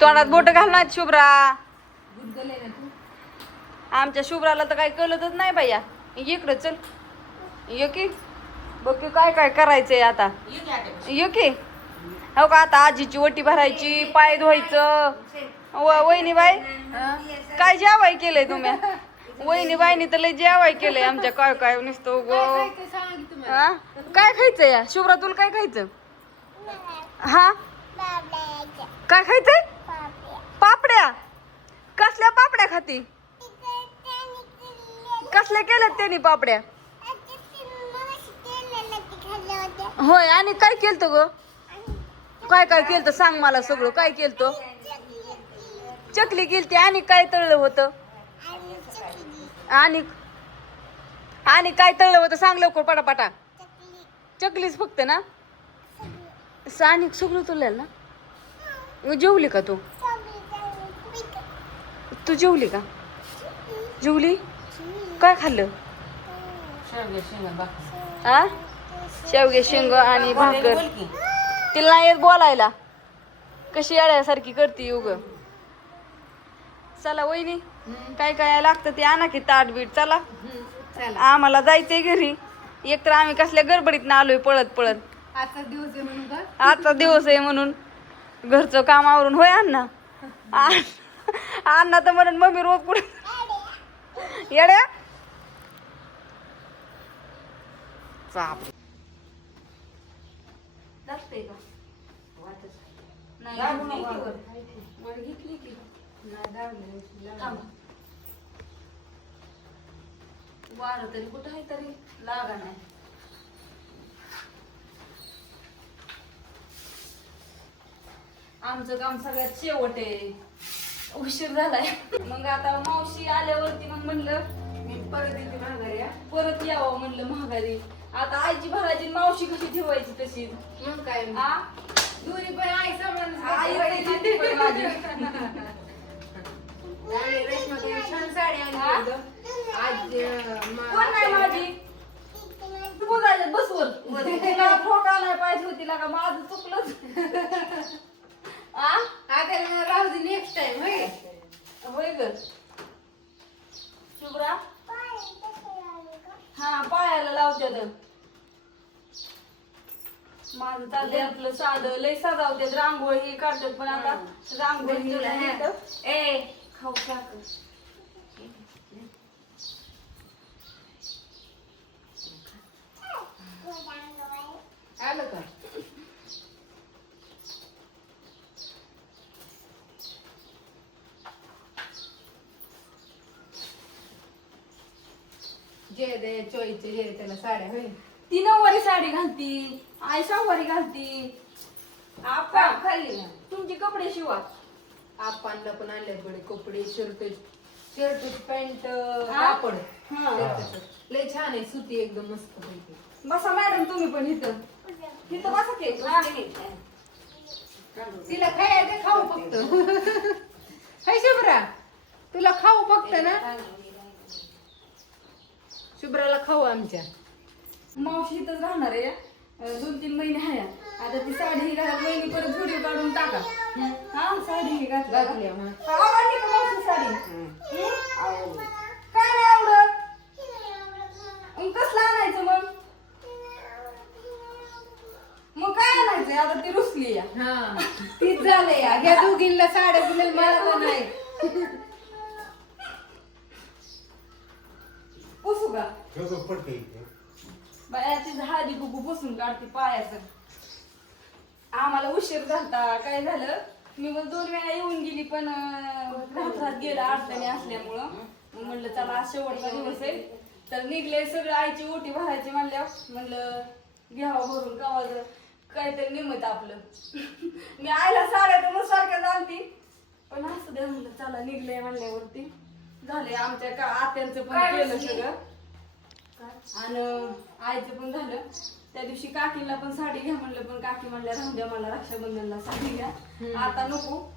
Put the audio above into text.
तोंडात बोट घालणार शुभ्रा. आमच्या शुभ्राला तर काही कळतच नाही बाया. इकडं चल ये की बघ की काय काय करायचंय आता. ये की हो का आता आजीची ओटी भरायची, पाय धुवायचं. वहिनी बाई काय जेवाय केलंय तुम्ही? वहिनी बाईनी तर लय जेवाय केलंय आमच्या. काय काय नुसतं गो. काय खायचंय या शुभ्रा? तुला काय खायचं? हा काय खायचंय? पापड्या. कसल्या पापड्या खाती? कसल्या केल्यात त्यांनी पापड्या? होय. आणि काय केलतं ग? काय काय केलतं सांग मला सगळं. काय केलतं? चकली केलती. आणि काय तळलं होतं? आणि आणि काय तळलं होतं सांग लवकर पटापटा. चकलीच फक्त ना? सानिक सगळं तुला ना. जेवली का तू? तू जेवली का? जेवली? काय खाल्लं? हा शेवगे शेंग आणि भाकर. तिला नाही येत बोलायला. कशी येण्यासारखी करते उग. चला वहिनी काय काय लागतं ते आणा की ताट बीट. चला आम्हाला जायचंय घरी. एक तर आम्ही कसल्या गडबडीत ना आलोय पळत पळत. आजचा दिवस आहे म्हणून घरचं काम आवरून. होय अण्णा? अण्णा तर म्हणून मम्मी रोज कुठे येड्या चाप लागतंय का? वार तरी कुठं आहे तरी लागा नाही. आमचं काम सगळ्यात शेवट आहे. उशीर झालाय. मग आता मावशी आल्यावरती मग म्हणलं मी परत येते महागारी. परत यावं म्हणलं महागारी. आता आईची भरायची मावशी कशी ठेवायची तशी. मग काय दोन्ही पण आई सांभाळून माझी. छान साडी आणली. कोण नाही माझी. तू बघायला बसवर फोटा नाही पाहिजे होती का? माझं चुकलंच. राहू दे नेक्स्ट टाइम. होय ग शुभ्रा. हा पायाला लावत्यात. माझं चाललंय आपलं साधं लय सजावत्यात. रांगोळी काढतात पण आता रांगोळी ए खाऊ साखर. आलं का? जे दे चोईचे जे त्याला साड्या होईल. ती नऊवारी साडी घालती. आई सहावारी घालती. आपण खाल्ली ना तुमचे कपडे शिवा. आपणला पण आणले बडे कपडे. शर्ट पॅन्ट कापड लय छान आहे. सुती एकदम मस्त पैकी. बसा मॅडम तुम्ही पण इथं इथं बसा की. तिला खायचं खाऊ फक्त. हाय शुभ्रा तुला खाऊ फक्त ना. शुभ्राला खाऊ आमच्या. मावशी इथंच राहणार आहे. 2-3 महिने आहे. आता ती साडी ही घालत वहिनी परत व्हिडिओ काढून टाका. हा साडी ही घातली. आवडली का मावशी साडी? काय नाही आवडत? कसलं आणायचं मग? मग काय आणायचंय आता? ती रुसली या. हा तीच झालंय या. ह्या दोघींना साड्या दिल्या मला तर नाही. पुसू का? बायाची झाडी बुगू पुसून काढते पायाचं. आम्हाला उशीर झालता. काय झालं मी मग 2 वेळा येऊन गेली पण राहत गेलं अडचणी असल्यामुळं. मग म्हणलं चला आज शेवटचा दिवस आहे तर निघले सगळं. आईची ओटी भरायची म्हणल्यावर म्हणलं घ्यावं भरून गावाचं काहीतरी निमत आपलं. मी आईला साड्या तर मग सारख्या जाणती पण असं द्या म्हणलं चला निघले म्हणल्यावरती झाले. आमच्या आत्यांचं पण केलं सगळं आणि आईचं पण झालं. त्या दिवशी काकीला पण साडी घ्या म्हणलं पण काकी म्हणल्या राहू द्या मला रक्षाबंधनला साडी घ्या आता नको.